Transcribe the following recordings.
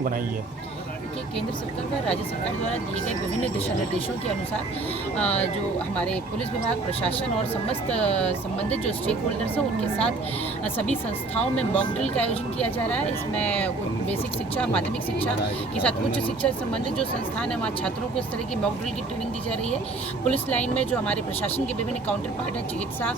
बनाई है। देखिए, केंद्र सरकार व राज्य सरकार द्वारा दिए गए विभिन्न दिशा निर्देशों के अनुसार जो हमारे पुलिस विभाग, प्रशासन और समस्त संबंधित जो स्टेक होल्डर्स हैं उनके साथ सभी संस्थाओं में मॉक ड्रिल का आयोजन किया जा रहा है। इसमें बेसिक शिक्षा, माध्यमिक शिक्षा के साथ उच्च शिक्षा से संबंधित जो संस्थान है वहाँ छात्रों को इस तरह की मॉक ड्रिल की ट्रेनिंग दी जा रही है। पुलिस लाइन में जो हमारे प्रशासन के विभिन्न काउंटर पार्ट हैं, चिकित्सा,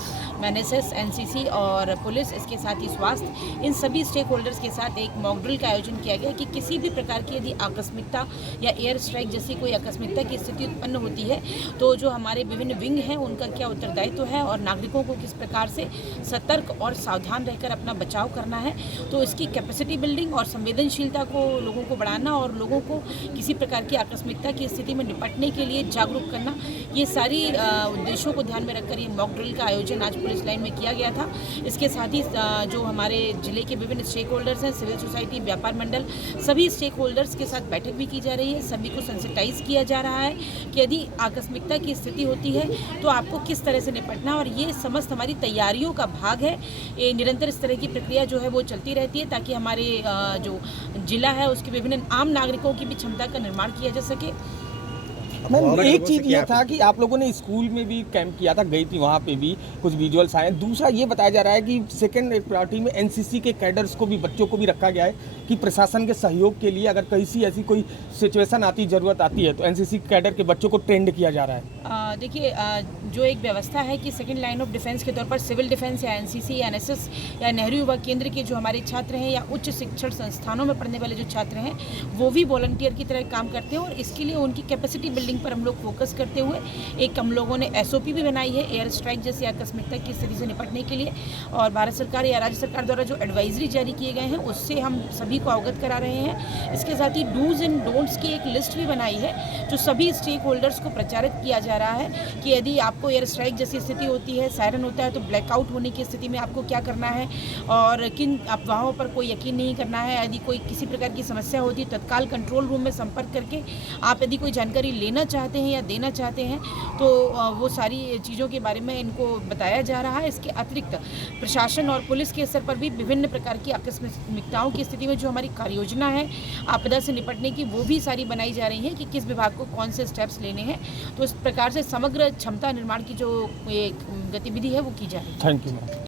एनएसएस, एनसीसी और पुलिस, इसके साथ ही स्वास्थ्य, इन सभी स्टेक होल्डर्स के साथ एक मॉक ड्रिल का आयोजन किया गया कि किसी भी प्रकार की यदि आकस्मिकता या एयर स्ट्राइक जैसी कोई आकस्मिकता की स्थिति उत्पन्न होती है तो जो हमारे विभिन्न विंग हैं उनका क्या उत्तरदायित्व है और नागरिकों को किस प्रकार से सतर्क और सावधान रहकर अपना बचाव करना है। तो इसकी कैपेसिटी बिल्डिंग और संवेदनशीलता को लोगों को बढ़ाना और लोगों को किसी प्रकार की आकस्मिकता की स्थिति में निपटने के लिए जागरूक करना, ये सारी उद्देश्यों को ध्यान में रखकर ये मॉक ड्रिल का आयोजन आज पुलिस लाइन में किया गया था। इसके साथ ही जो हमारे जिले के विभिन्न स्टेक होल्डर्स हैं, सिविल सोसाइटी, व्यापार मंडल, सभी स्टेक होल्डर्स के साथ बैठक भी की जा रही है। सभी को सेंसिटाइज किया जा रहा है कि यदि आकस्मिकता की स्थिति होती है तो आपको किस तरह से निपटना, और ये समस्त हमारी तैयारियों का भाग है। ये निरंतर इस तरह की प्रक्रिया जो है वो चलती रहती है ताकि हमारे जो जिला है उसके विभिन्न आम नागरिकों की भी क्षमता का निर्माण किया जा सके। मैम, एक चीज़ ये था कि आप लोगों ने स्कूल में भी कैंप किया था, गई थी वहाँ पे भी कुछ विजुअल्स आए। दूसरा ये बताया जा रहा है कि सेकंड प्रायोरिटी में एनसीसी के कैडर्स को भी, बच्चों को भी रखा गया है कि प्रशासन के सहयोग के लिए अगर कहीं ऐसी कोई सिचुएशन आती, ज़रूरत आती है तो एनसीसी कैडर के बच्चों को ट्रेंड किया जा रहा है। देखिए, जो एक व्यवस्था है कि सेकेंड लाइन ऑफ डिफेंस के तौर पर सिविल डिफेंस या एनसीसी या एनएसएस या नेहरू युवा केंद्र के जो हमारे छात्र हैं या उच्च शिक्षण संस्थानों में पढ़ने वाले जो छात्र हैं वो भी वॉलंटियर की तरह काम करते हैं, और इसके लिए उनकी कैपेसिटी बिल्डिंग पर हम लोग फोकस करते हुए एक हम लोगों ने एसओपी भी बनाई है एयर स्ट्राइक जैसी आकस्मिकता की स्थिति से निपटने के लिए, और भारत सरकार या राज्य सरकार द्वारा जो एडवाइजरी जारी किए गए हैं उससे हम सभी को अवगत करा रहे हैं। इसके साथ ही डूज एंड डोंट्स की एक लिस्ट भी बनाई है जो सभी स्टेक होल्डर्स को प्रचारित किया जा रहा है कि यदि आपको एयर स्ट्राइक जैसी स्थिति होती है, सायरन होता है, तो ब्लैकआउट होने की स्थिति में आपको क्या करना है और किन अफवाहों पर कोई यकीन नहीं करना है। यदि कोई किसी प्रकार की समस्या होती है तत्काल कंट्रोल रूम में संपर्क करके आप यदि कोई जानकारी लेना चाहते हैं या देना चाहते हैं तो वो सारी चीज़ों के बारे में इनको बताया जा रहा है। इसके अतिरिक्त प्रशासन और पुलिस के स्तर पर भी विभिन्न प्रकार की आकस्मिकताओं की स्थिति में जो हमारी कार्य योजना है आपदा से निपटने की, वो भी सारी बनाई जा रही है कि किस विभाग को कौन से स्टेप्स लेने हैं। तो इस प्रकार से समग्र क्षमता निर्माण की जो गतिविधि है वो की जा रही है। Thank you ma'am.